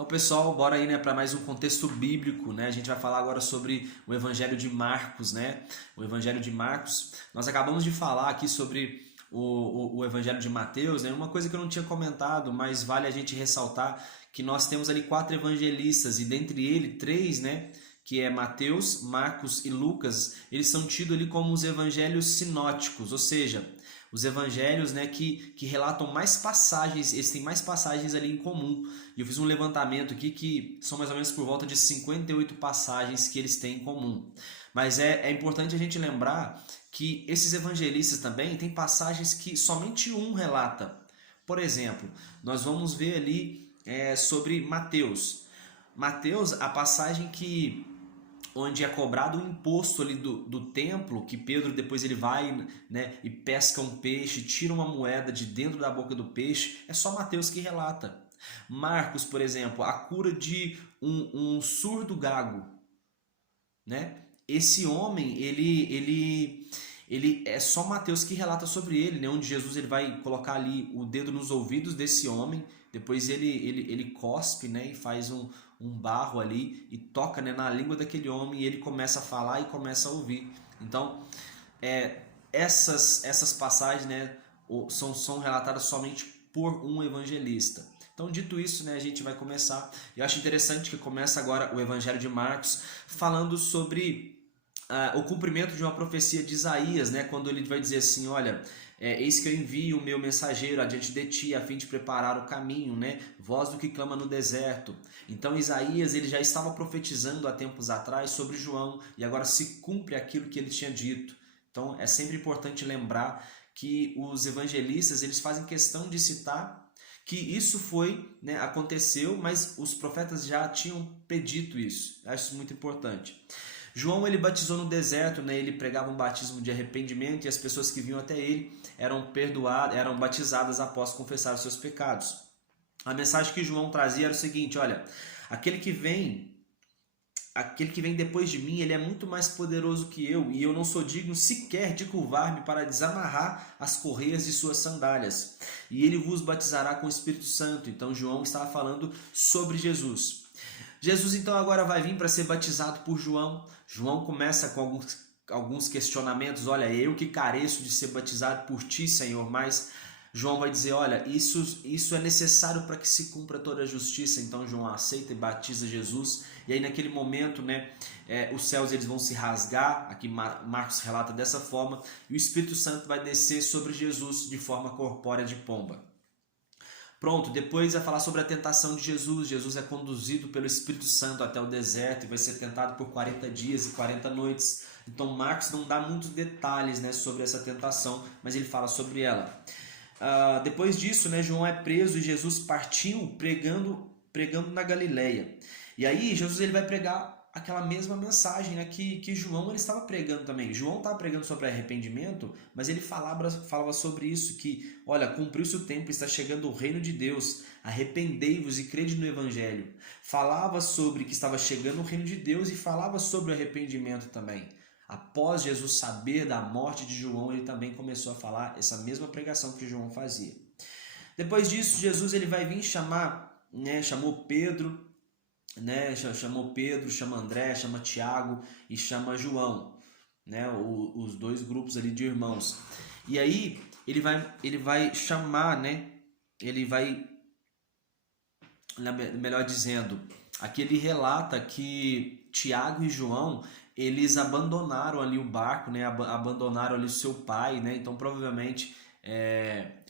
Então, pessoal, bora aí, né, para mais um contexto bíblico, né? A gente vai falar agora sobre o Evangelho de Marcos, né? O Evangelho de Marcos. Nós acabamos de falar aqui sobre o Evangelho de Mateus, né? Uma coisa que eu não tinha comentado, mas vale a gente ressaltar que nós temos ali 4 evangelistas e dentre eles 3, né? Que é Mateus, Marcos e Lucas, eles são tidos ali como os evangelhos sinóticos, ou seja, os evangelhos, né, que relatam mais passagens, eles têm mais passagens ali em comum. E eu fiz um levantamento aqui que são mais ou menos por volta de 58 passagens que eles têm em comum. Mas é importante a gente lembrar que esses evangelistas também têm passagens que somente um relata. Por exemplo, nós vamos ver ali sobre Mateus. Mateus, a passagem que onde é cobrado o imposto ali do templo, que Pedro depois ele vai, né, e pesca um peixe, tira uma moeda de dentro da boca do peixe, é só Mateus que relata. Marcos, por exemplo, a cura de um surdo gago, né? Esse homem, ele é só Mateus que relata sobre ele, né? Onde Jesus ele vai colocar ali o dedo nos ouvidos desse homem, depois ele cospe, né? E faz um barro ali e toca, né, na língua daquele homem e ele começa a falar e começa a ouvir. Então, essas passagens, né, são relatadas somente por um evangelista. Então, dito isso, né, a gente vai começar. Eu acho interessante que começa agora o Evangelho de Marcos falando sobre o cumprimento de uma profecia de Isaías, né, quando ele vai dizer assim, olha, eis que eu envio o meu mensageiro adiante de ti, a fim de preparar o caminho, né, voz do que clama no deserto. Então Isaías ele já estava profetizando há tempos atrás sobre João, e agora se cumpre aquilo que ele tinha dito. Então é sempre importante lembrar que os evangelistas eles fazem questão de citar que isso foi, né, aconteceu, mas os profetas já tinham predito isso. Acho isso muito importante. João ele batizou no deserto, né? Ele pregava um batismo de arrependimento e as pessoas que vinham até ele eram perdoadas, eram batizadas após confessar os seus pecados. A mensagem que João trazia era o seguinte, olha, aquele que vem depois de mim, ele é muito mais poderoso que eu, e eu não sou digno sequer de curvar-me para desamarrar as correias de suas sandálias. E ele vos batizará com o Espírito Santo. Então João estava falando sobre Jesus. Jesus então agora vai vir para ser batizado por João. João começa com alguns questionamentos. Olha, eu que careço de ser batizado por ti, Senhor, mas João vai dizer, olha, isso é necessário para que se cumpra toda a justiça. Então João aceita e batiza Jesus. E aí naquele momento, né, os céus eles vão se rasgar. Aqui Marcos relata dessa forma. E o Espírito Santo vai descer sobre Jesus de forma corpórea de pomba. Pronto, depois vai falar sobre a tentação de Jesus. Jesus é conduzido pelo Espírito Santo até o deserto e vai ser tentado por 40 dias e 40 noites. Então Marcos não dá muitos detalhes, né, sobre essa tentação, mas ele fala sobre ela. Depois disso, né, João é preso e Jesus partiu pregando na Galileia. E aí Jesus ele vai pregar aquela mesma mensagem, né, que João ele estava pregando também. João estava pregando sobre arrependimento, mas ele falava sobre isso, que, olha, cumpriu-se o tempo, está chegando o reino de Deus, arrependei-vos e crede no Evangelho. Falava sobre que estava chegando o reino de Deus e falava sobre o arrependimento também. Após Jesus saber da morte de João, ele também começou a falar essa mesma pregação que João fazia. Depois disso, Jesus ele vai vir chamar, né, chamou Pedro, chama André, chama Tiago e chama João, né, os 2 grupos ali de irmãos. E aí ele vai chamar, né, ele vai, melhor dizendo, aqui ele relata que Tiago e João eles abandonaram ali o barco, né, abandonaram ali o seu pai, né, então provavelmente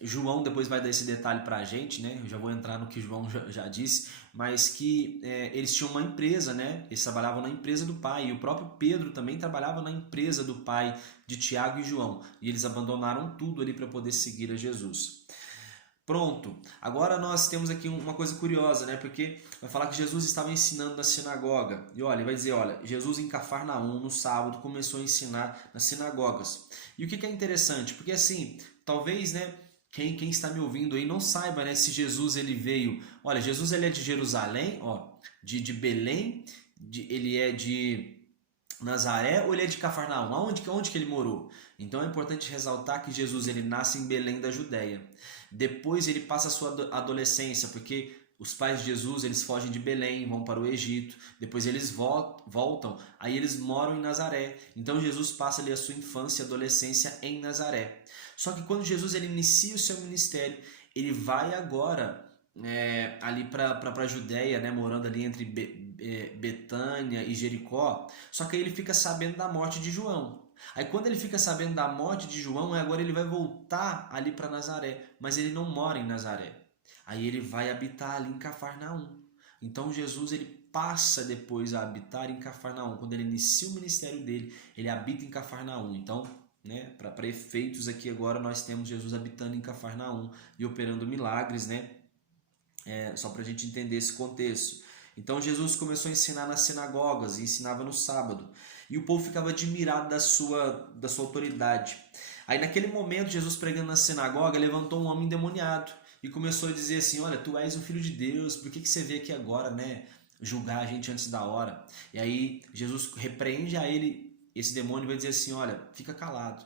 João depois vai dar esse detalhe para a gente, né? Eu já vou entrar no que João já disse, mas que eles tinham uma empresa, né? Eles trabalhavam na empresa do pai, e o próprio Pedro também trabalhava na empresa do pai de Tiago e João, e eles abandonaram tudo ali para poder seguir a Jesus. Pronto, agora nós temos aqui uma coisa curiosa, né? Porque vai falar que Jesus estava ensinando na sinagoga. E olha, vai dizer, olha, Jesus em Cafarnaum, no sábado, começou a ensinar nas sinagogas. E o que é interessante? Porque assim, talvez, né, quem está me ouvindo aí não saiba, né, se Jesus ele veio. Olha, Jesus ele é de Jerusalém, ó, de Belém, ele é de Nazaré ou ele é de Cafarnaum? Onde que ele morou? Então é importante ressaltar que Jesus ele nasce em Belém da Judéia. Depois ele passa a sua adolescência, porque Os pais de Jesus, eles fogem de Belém, vão para o Egito, depois eles voltam, aí eles moram em Nazaré. Então Jesus passa ali a sua infância e adolescência em Nazaré. Só que quando Jesus ele inicia o seu ministério, ele vai agora ali para a Judéia, né, morando ali entre Betânia e Jericó. Só que aí ele fica sabendo da morte de João. Aí quando ele fica sabendo da morte de João, agora ele vai voltar ali para Nazaré, mas ele não mora em Nazaré. Aí ele vai habitar ali em Cafarnaum. Então Jesus ele passa depois a habitar em Cafarnaum. Quando ele inicia o ministério dele, ele habita em Cafarnaum. Então, né, para efeitos aqui agora nós temos Jesus habitando em Cafarnaum e operando milagres, né? Só para a gente entender esse contexto. Então Jesus começou a ensinar nas sinagogas e ensinava no sábado. E o povo ficava admirado da sua autoridade. Aí naquele momento, Jesus pregando na sinagoga, levantou um homem endemoniado e começou a dizer assim, olha, tu és o Filho de Deus, por que você veio aqui agora, né, julgar a gente antes da hora? E aí Jesus repreende a ele, esse demônio vai dizer assim, olha, fica calado.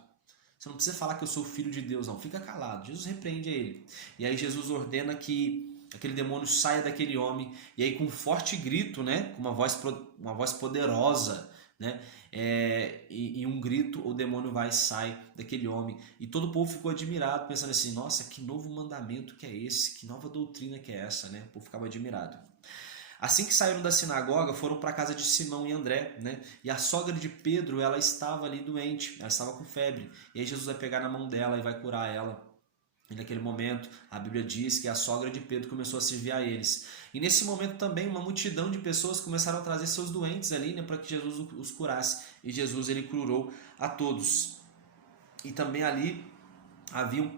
Você não precisa falar que eu sou o Filho de Deus, não, fica calado. Jesus repreende a ele. E aí Jesus ordena que aquele demônio saia daquele homem, e aí com um forte grito, né, com uma voz poderosa, né, e um grito, o demônio vai e sai daquele homem, e todo o povo ficou admirado, pensando assim, nossa, que novo mandamento que é esse, que nova doutrina que é essa, né, o povo ficava admirado. Assim que saíram da sinagoga, foram para a casa de Simão e André, né, e a sogra de Pedro, ela estava ali doente, ela estava com febre, e aí Jesus vai pegar na mão dela e vai curar ela. E naquele momento, a Bíblia diz que a sogra de Pedro começou a servir a eles. E nesse momento também, uma multidão de pessoas começaram a trazer seus doentes ali, né, para que Jesus os curasse. E Jesus ele curou a todos. E também ali, haviam,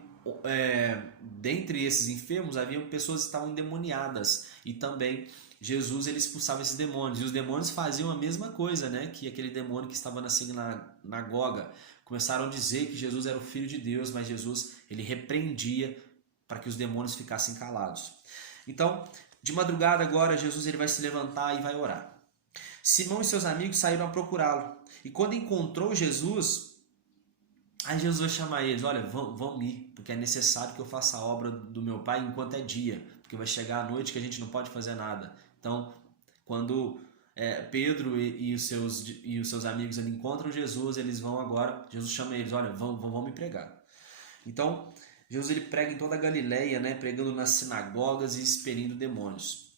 dentre esses enfermos, haviam pessoas que estavam endemoniadas. E também Jesus ele expulsava esses demônios. E os demônios faziam a mesma coisa, né, que aquele demônio que estava na sinagoga. Começaram a dizer que Jesus era o Filho de Deus, mas Jesus ele repreendia para que os demônios ficassem calados. Então, de madrugada agora, Jesus ele vai se levantar e vai orar. Simão e seus amigos saíram a procurá-lo. E quando encontrou Jesus, aí Jesus vai chamar eles, olha, vão ir, porque é necessário que eu faça a obra do meu Pai enquanto é dia, porque vai chegar a noite que a gente não pode fazer nada. Então, quando Pedro e os seus amigos ele encontram Jesus, eles vão agora, Jesus chama eles, olha, vão me pregar. Então, Jesus ele prega em toda a Galileia, né, pregando nas sinagogas e expelindo demônios.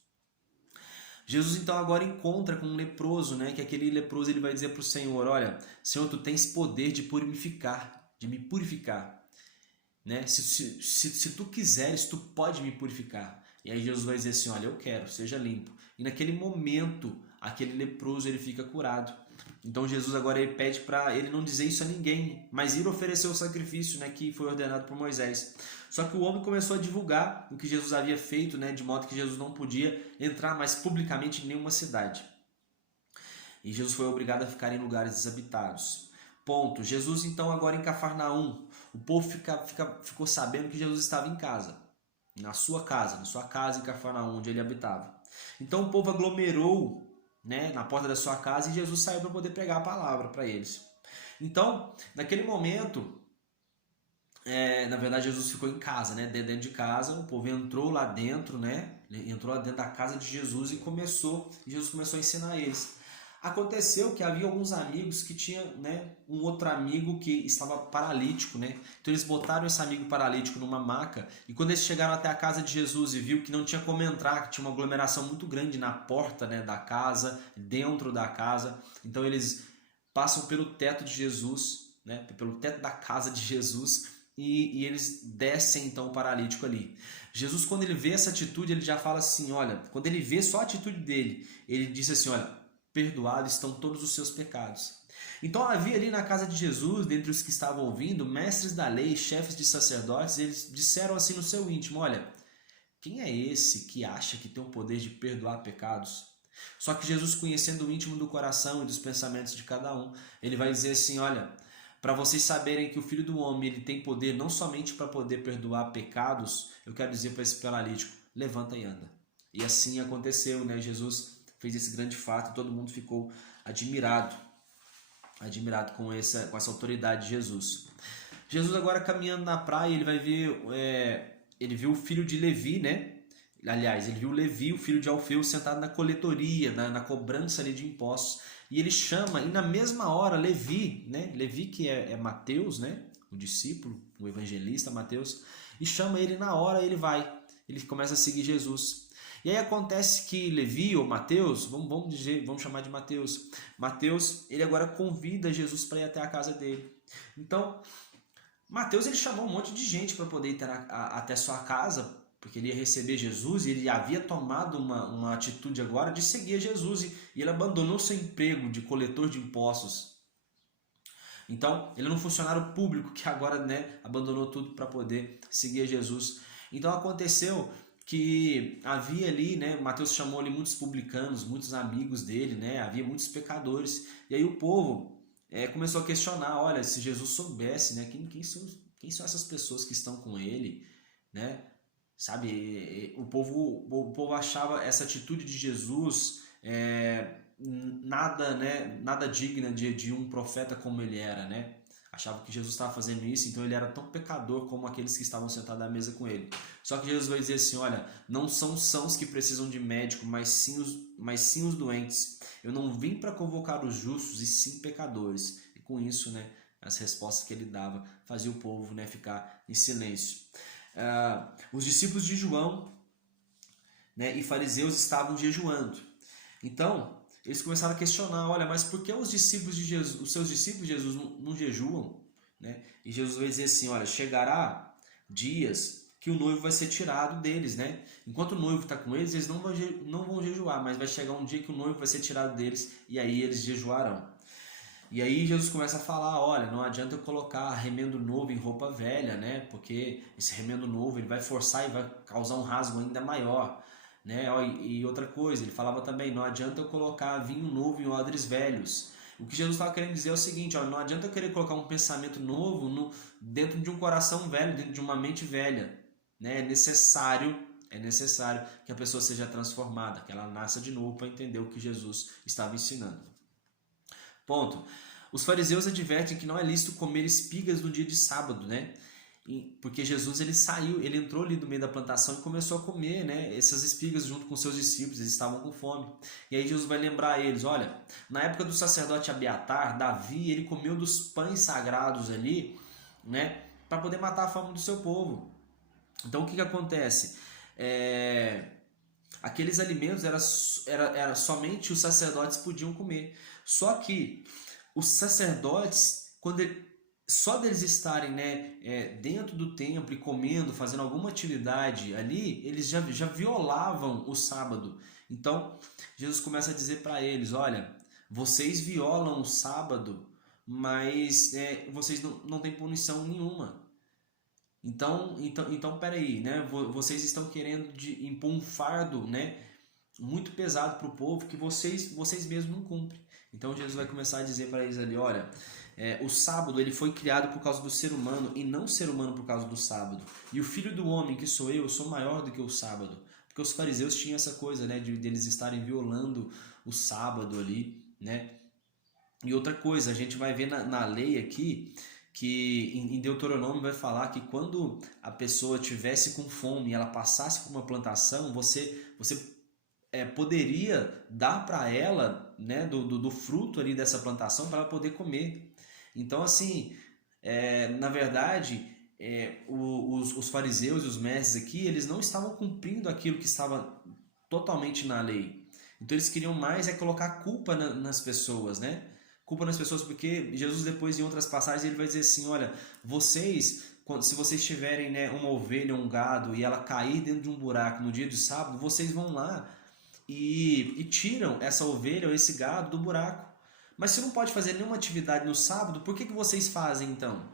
Jesus então agora encontra com um leproso, né, que aquele leproso ele vai dizer para o Senhor, olha, Senhor, tu tens poder de me purificar. Né? Se tu quiseres, tu pode me purificar. E aí Jesus vai dizer assim, olha, eu quero, seja limpo. E naquele momento, aquele leproso ele fica curado. Então Jesus agora ele pede para ele não dizer isso a ninguém, mas ir oferecer o sacrifício, né, que foi ordenado por Moisés. Só que o homem começou a divulgar o que Jesus havia feito, né, de modo que Jesus não podia entrar mais publicamente em nenhuma cidade. E Jesus foi obrigado a ficar em lugares desabitados. Ponto. Jesus então agora em Cafarnaum, o povo ficou sabendo que Jesus estava em casa, na sua casa em Cafarnaum, onde ele habitava. Então o povo aglomerou, né, na porta da sua casa e Jesus saiu para poder pregar a palavra para eles. Então, naquele momento, na verdade Jesus ficou em casa, né, dentro de casa, o povo entrou lá dentro, né, entrou lá dentro da casa de Jesus e Jesus começou a ensinar eles. Aconteceu que havia alguns amigos que tinham, né, um outro amigo que estava paralítico, né? Então eles botaram esse amigo paralítico numa maca e quando eles chegaram até a casa de Jesus e viu que não tinha como entrar, que tinha uma aglomeração muito grande na porta, né, da casa, dentro da casa, então eles passam pelo teto de Jesus, né, pelo teto da casa de Jesus e eles descem então o paralítico ali. Jesus, quando ele vê essa atitude, ele já fala assim, olha, quando ele vê só a atitude dele, ele disse assim, olha, perdoados estão todos os seus pecados. Então havia ali na casa de Jesus, dentre os que estavam ouvindo, mestres da lei, chefes de sacerdotes, eles disseram assim no seu íntimo, olha, quem é esse que acha que tem o poder de perdoar pecados? Só que Jesus, conhecendo o íntimo do coração e dos pensamentos de cada um, ele vai dizer assim, olha, para vocês saberem que o Filho do Homem ele tem poder não somente para poder perdoar pecados, eu quero dizer para esse paralítico, levanta e anda. E assim aconteceu, né? Jesus fez esse grande fato e todo mundo ficou admirado com essa autoridade de Jesus. Jesus agora caminhando na praia, ele vai ver, ele viu o filho de Levi, né? aliás, ele viu Levi, o filho de Alfeu, sentado na coletoria, na cobrança ali de impostos. E ele chama, e na mesma hora, Levi, né? Levi que é Mateus, né? O discípulo, o evangelista Mateus, e chama ele na hora, ele vai. Ele começa a seguir Jesus. E aí acontece que Levi ou Mateus, vamos chamar de Mateus. Mateus, ele agora convida Jesus para ir até a casa dele. Então, Mateus ele chamou um monte de gente para poder ir até sua casa, porque ele ia receber Jesus e ele havia tomado uma atitude agora de seguir Jesus e ele abandonou seu emprego de coletor de impostos. Então, ele era um funcionário público que agora, né, abandonou tudo para poder seguir Jesus. Então aconteceu que havia ali, né, Mateus chamou ali muitos publicanos, muitos amigos dele, né, havia muitos pecadores. E aí o povo começou a questionar, olha, se Jesus soubesse, né, quem são essas pessoas que estão com ele, né? Sabe, o povo achava essa atitude de Jesus nada digna de um profeta como ele era, né? Achava que Jesus estava fazendo isso, então ele era tão pecador como aqueles que estavam sentados à mesa com ele. Só que Jesus vai dizer assim, olha, não são sãos que precisam de médico, mas sim os doentes. Eu não vim para convocar os justos, e sim pecadores. E com isso, né, as respostas que ele dava fazia o povo, né, ficar em silêncio. Os discípulos de João, né, e fariseus estavam jejuando. Então, eles começaram a questionar, olha, mas por que os discípulos de Jesus, os seus discípulos de Jesus não jejuam? Né? E Jesus vai dizer assim, olha, chegará dias que o noivo vai ser tirado deles, né? Enquanto o noivo está com eles, eles não vão jejuar, mas vai chegar um dia que o noivo vai ser tirado deles e aí eles jejuarão. E aí Jesus começa a falar, olha, não adianta eu colocar remendo novo em roupa velha, né? Porque esse remendo novo ele vai forçar e vai causar um rasgo ainda maior, né? E outra coisa, ele falava também, não adianta eu colocar vinho novo em odres velhos. O que Jesus estava querendo dizer é o seguinte, olha, não adianta eu querer colocar um pensamento novo dentro de um coração velho, dentro de uma mente velha, né? É necessário que a pessoa seja transformada, que ela nasça de novo para entender o que Jesus estava ensinando. Ponto. Os fariseus advertem que não é lícito comer espigas no dia de sábado, né? Porque Jesus ele entrou ali no meio da plantação e começou a comer, né, essas espigas junto com seus discípulos, eles estavam com fome. E aí Jesus vai lembrar a eles, olha, na época do sacerdote Abiatar, Davi, ele comeu dos pães sagrados ali, né, para poder matar a fome do seu povo. Então o que acontece? Aqueles alimentos era somente os sacerdotes podiam comer. Só que os sacerdotes, só deles estarem, né, dentro do templo e comendo, fazendo alguma atividade ali, eles já violavam o sábado. Então Jesus começa a dizer para eles, olha, vocês violam o sábado, mas vocês não têm punição nenhuma. Então peraí, né? Vocês estão querendo impor um fardo, né, muito pesado para o povo que vocês mesmos não cumprem. Então Jesus vai começar a dizer para eles ali, olha, o sábado ele foi criado por causa do ser humano e não o ser humano por causa do sábado. E o filho do homem, que sou eu sou maior do que o sábado. Porque os fariseus tinham essa coisa, né, de eles estarem violando o sábado ali, né? E outra coisa, a gente vai ver na lei aqui, que em Deuteronômio vai falar que quando a pessoa tivesse com fome e ela passasse por uma plantação, você poderia dar para ela, né, do fruto ali dessa plantação para ela poder comer. Então, assim, na verdade, os fariseus e os mestres aqui, eles não estavam cumprindo aquilo que estava totalmente na lei. Então, eles queriam mais colocar culpa nas pessoas, né? Culpa nas pessoas, porque Jesus depois em outras passagens ele vai dizer assim, olha, se vocês tiverem, né, uma ovelha, um gado e ela cair dentro de um buraco no dia de sábado, vocês vão lá e tiram essa ovelha ou esse gado do buraco. Mas se não pode fazer nenhuma atividade no sábado, por que vocês fazem então?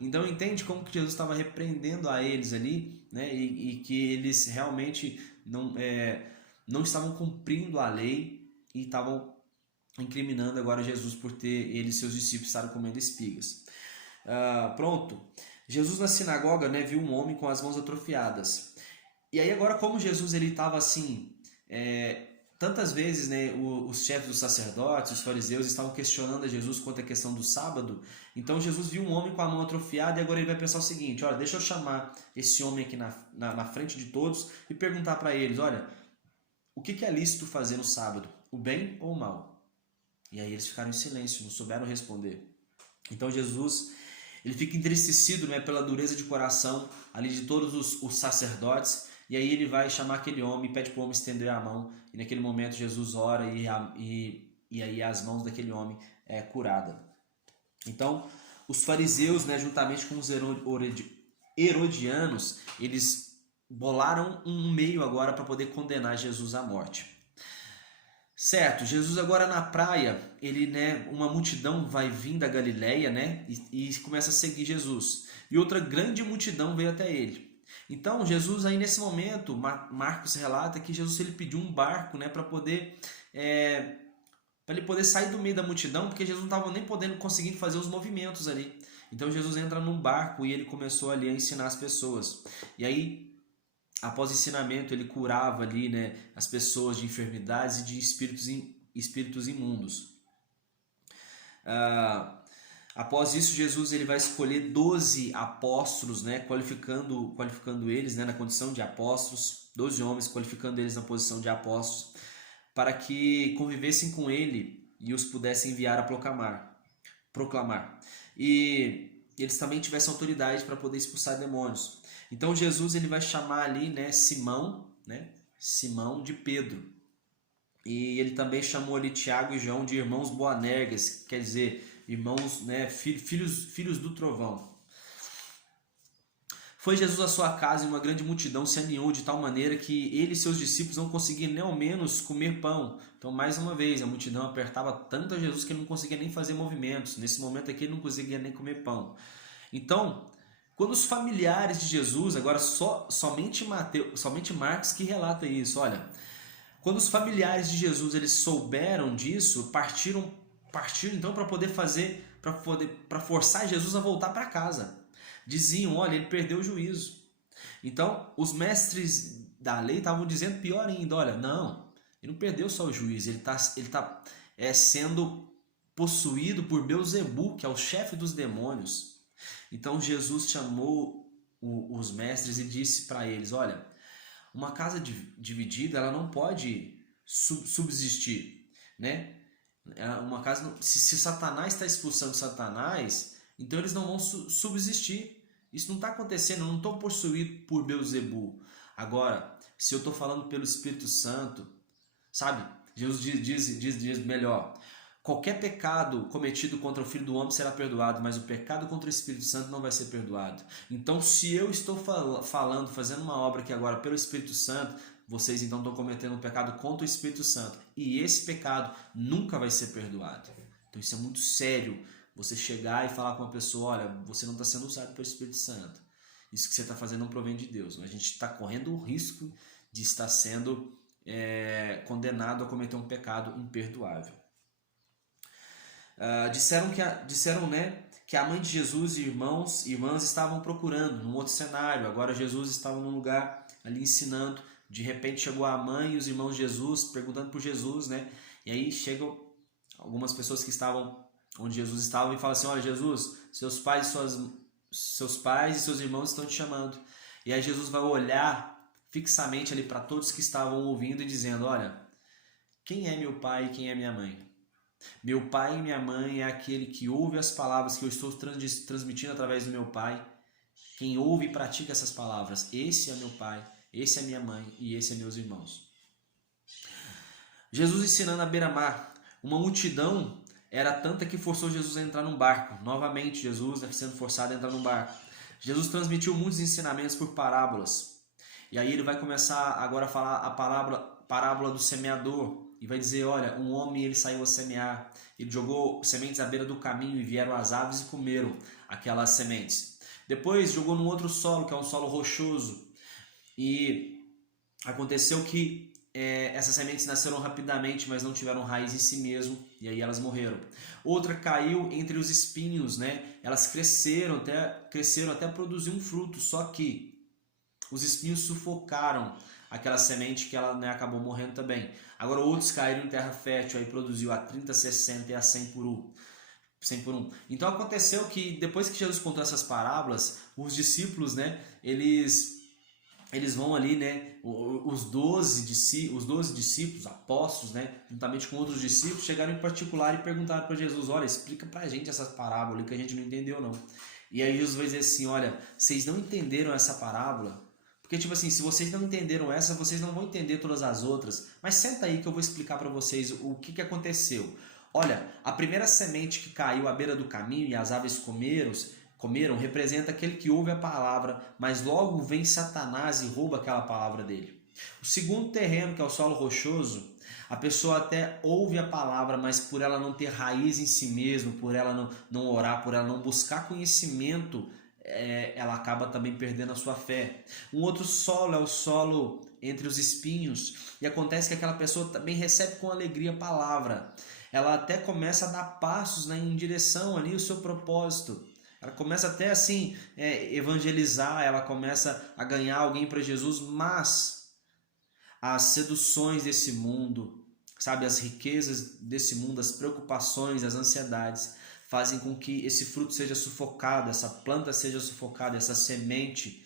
Então entende como que Jesus estava repreendendo a eles ali, né, e que eles realmente não estavam cumprindo a lei e estavam incriminando agora Jesus por ter ele e seus discípulos estarem comendo espigas. Pronto. Jesus na sinagoga, né, viu um homem com as mãos atrofiadas. E aí agora como Jesus ele estava assim, tantas vezes, né, os chefes dos sacerdotes, os fariseus, estavam questionando a Jesus quanto à questão do sábado. Então Jesus viu um homem com a mão atrofiada e agora ele vai pensar o seguinte: olha, deixa eu chamar esse homem aqui na frente de todos e perguntar para eles: olha, o que é lícito fazer no sábado? O bem ou o mal? E aí eles ficaram em silêncio, não souberam responder. Então Jesus, ele fica entristecido, né, pela dureza de coração ali de todos os sacerdotes. E aí ele vai chamar aquele homem e pede para o homem estender a mão. E naquele momento Jesus ora e aí as mãos daquele homem é curada. Então os fariseus, né, juntamente com os herodianos, eles bolaram um meio agora para poder condenar Jesus à morte. Certo, Jesus agora na praia, ele, né, uma multidão vai vir da Galileia, né, e começa a seguir Jesus. E outra grande multidão veio até ele. Então Jesus aí nesse momento, Marcos relata que Jesus ele pediu um barco, né, para ele poder sair do meio da multidão, porque Jesus não estava nem conseguindo fazer os movimentos ali. Então Jesus entra num barco e ele começou ali a ensinar as pessoas. E aí, após o ensinamento, ele curava ali, né, as pessoas de enfermidades e de espíritos imundos. Após isso, Jesus ele vai escolher 12 apóstolos, né, qualificando eles, né, na condição de apóstolos, 12 homens, qualificando eles na posição de apóstolos, para que convivessem com ele e os pudessem enviar a proclamar. E eles também tivessem autoridade para poder expulsar demônios. Então Jesus ele vai chamar ali, né, Simão de Pedro. E ele também chamou ali Tiago e João de irmãos Boanerges, quer dizer, irmãos, né, filhos do trovão. Foi Jesus à sua casa e uma grande multidão se aninhou de tal maneira que ele e seus discípulos não conseguiam nem ao menos comer pão. Então, mais uma vez, a multidão apertava tanto a Jesus que ele não conseguia nem fazer movimentos. Nesse momento aqui, ele não conseguia nem comer pão. Então, quando os familiares de Jesus, agora somente Marcos que relata isso, olha, quando os familiares de Jesus eles souberam disso, partiram então para forçar Jesus a voltar para casa. Diziam, olha, ele perdeu o juízo. Então, os mestres da lei estavam dizendo pior ainda, olha, não, ele não perdeu só o juízo, ele está sendo possuído por Belzebu, que é o chefe dos demônios. Então, Jesus chamou os mestres e disse para eles, olha, uma casa dividida, ela não pode subsistir, né? Uma casa, se Satanás está expulsando Satanás, então eles não vão subsistir. Isso não está acontecendo, eu não estou possuído por Belzebu. Agora, se eu estou falando pelo Espírito Santo, sabe? Jesus diz melhor, qualquer pecado cometido contra o Filho do Homem será perdoado, mas o pecado contra o Espírito Santo não vai ser perdoado. Então, se eu estou fazendo uma obra aqui agora pelo Espírito Santo, vocês então estão cometendo um pecado contra o Espírito Santo. E esse pecado nunca vai ser perdoado. Então, isso é muito sério. Você chegar e falar com uma pessoa, olha, você não está sendo usado pelo Espírito Santo. Isso que você está fazendo não provém de Deus. A gente está correndo o risco de estar sendo condenado a cometer um pecado imperdoável. Disseram que a mãe de Jesus e irmãs estavam procurando num outro cenário. Agora Jesus estava num lugar ali ensinando. De repente chegou a mãe e os irmãos de Jesus perguntando por Jesus, né? E aí chegam algumas pessoas que estavam onde Jesus estava e falam assim, olha Jesus, seus pais e seus irmãos estão te chamando. E aí Jesus vai olhar fixamente ali para todos que estavam ouvindo e dizendo, olha, quem é meu pai e quem é minha mãe? Meu pai e minha mãe é aquele que ouve as palavras que eu estou transmitindo através do meu pai. Quem ouve e pratica essas palavras, esse é meu pai, esse é minha mãe e esse é meus irmãos. Jesus ensinando à beira-mar, uma multidão era tanta que forçou Jesus a entrar num barco. Novamente, Jesus sendo forçado a entrar num barco. Jesus transmitiu muitos ensinamentos por parábolas. E aí ele vai começar agora a falar a parábola do semeador. E vai dizer, olha, um homem ele saiu a semear. Ele jogou sementes à beira do caminho e vieram as aves e comeram aquelas sementes. Depois jogou num outro solo, que é um solo rochoso. E aconteceu que essas sementes nasceram rapidamente, mas não tiveram raiz em si mesmo, e aí elas morreram. Outra caiu entre os espinhos, né? Elas cresceram até produzir um fruto, só que os espinhos sufocaram aquela semente que ela, né, acabou morrendo também. Agora outros caíram em terra fértil, aí produziu a 30, 60 e a 100 por um. 100 por um. Então aconteceu que depois que Jesus contou essas parábolas, os discípulos, né, eles vão ali, né, os 12 discípulos, apóstolos, né, juntamente com outros discípulos, chegaram em particular e perguntaram para Jesus: olha, explica pra gente essa parábola que a gente não entendeu não. E aí Jesus vai dizer assim: olha, vocês não entenderam essa parábola, porque tipo assim, se vocês não entenderam essa, vocês não vão entender todas as outras, mas senta aí que eu vou explicar para vocês o que aconteceu. Olha, a primeira semente que caiu à beira do caminho e as aves comeram, representa aquele que ouve a palavra, mas logo vem Satanás e rouba aquela palavra dele. O segundo terreno, que é o solo rochoso, a pessoa até ouve a palavra, mas por ela não ter raiz em si mesmo, por ela não orar, por ela não buscar conhecimento, ela acaba também perdendo a sua fé. Um outro solo é o solo entre os espinhos, e acontece que aquela pessoa também recebe com alegria a palavra. Ela até começa a dar passos, né, em direção ali ao seu propósito. Ela começa até assim evangelizar, ela começa a ganhar alguém para Jesus, mas as seduções desse mundo, sabe, as riquezas desse mundo, as preocupações, as ansiedades, fazem com que esse fruto seja sufocado, essa planta seja sufocada, essa semente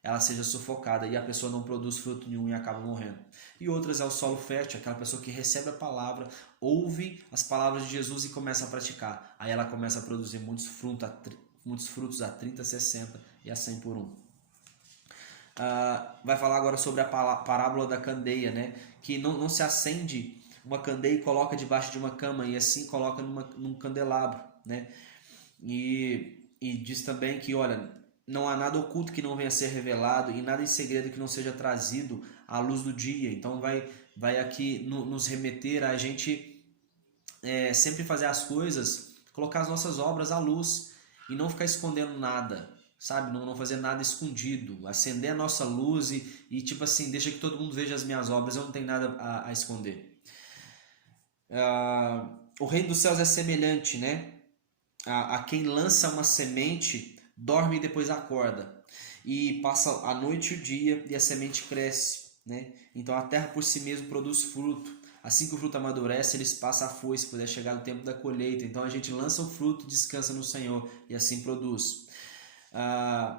ela seja sufocada e a pessoa não produz fruto nenhum e acaba morrendo. E outras é o solo fértil, aquela pessoa que recebe a palavra, ouve as palavras de Jesus e começa a praticar. Aí ela começa a produzir muitos frutos a 30, 60 e a 100 por um. Vai falar agora sobre a parábola da candeia, né? Que não se acende uma candeia e coloca debaixo de uma cama, e assim coloca num candelabro, né? E diz também que, olha, não há nada oculto que não venha a ser revelado e nada em segredo que não seja trazido à luz do dia. Então vai aqui nos remeter a gente sempre fazer as coisas, colocar as nossas obras à luz e não ficar escondendo nada, sabe? Não fazer nada escondido, acender a nossa luz e tipo assim, deixa que todo mundo veja as minhas obras, eu não tenho nada a esconder. O reino dos céus é semelhante, né, a quem lança uma semente, dorme e depois acorda, e passa a noite e o dia e a semente cresce, né? Então a terra por si mesmo produz fruto. Assim que o fruto amadurece, eles passam a foice, pois é chegado o tempo da colheita. Então a gente lança o fruto, descansa no Senhor e assim produz.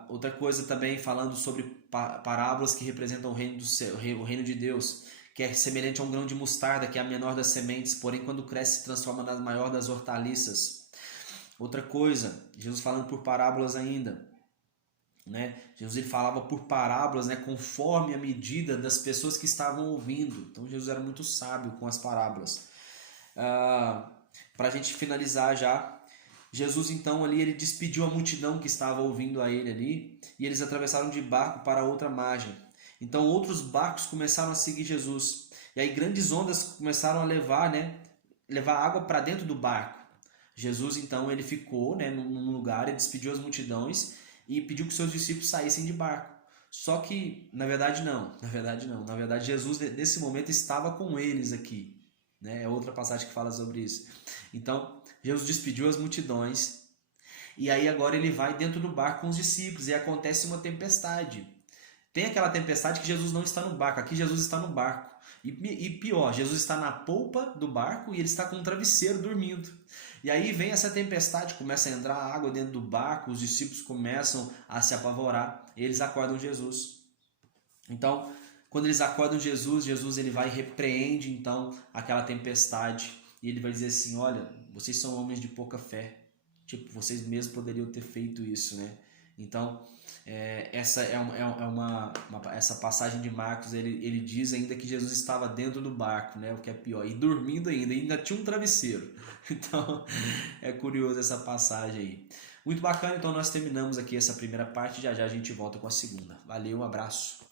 Outra coisa também, falando sobre parábolas que representam o reino do céu, o reino de Deus, que é semelhante a um grão de mostarda, que é a menor das sementes, porém quando cresce se transforma na maior das hortaliças. Outra coisa, Jesus falando por parábolas ainda, né? Jesus ele falava por parábolas, né, conforme a medida das pessoas que estavam ouvindo. Então Jesus era muito sábio com as parábolas. Para a gente finalizar já, Jesus então ali ele despediu a multidão que estava ouvindo a ele ali, e eles atravessaram de barco para outra margem. Então outros barcos começaram a seguir Jesus, e aí grandes ondas começaram a levar água para dentro do barco. Jesus então ele ficou, né, num lugar, ele despediu as multidões e pediu que seus discípulos saíssem de barco. Só que na verdade não. Na verdade Jesus nesse momento estava com eles aqui, né? É outra passagem que fala sobre isso. Então Jesus despediu as multidões e aí agora ele vai dentro do barco com os discípulos e acontece uma tempestade. Tem aquela tempestade que Jesus não está no barco. Aqui Jesus está no barco. E pior, Jesus está na polpa do barco e ele está com um travesseiro dormindo. E aí vem essa tempestade, começa a entrar água dentro do barco, os discípulos começam a se apavorar, eles acordam Jesus. Então, quando eles acordam Jesus, ele vai e repreende então aquela tempestade. E ele vai dizer assim: olha, vocês são homens de pouca fé. Tipo, vocês mesmos poderiam ter feito isso, né? Então, essa essa passagem de Marcos, ele diz ainda que Jesus estava dentro do barco, né? O que é pior, e dormindo ainda tinha um travesseiro. Então, é curioso essa passagem aí. Muito bacana, então nós terminamos aqui essa primeira parte, já a gente volta com a segunda. Valeu, um abraço.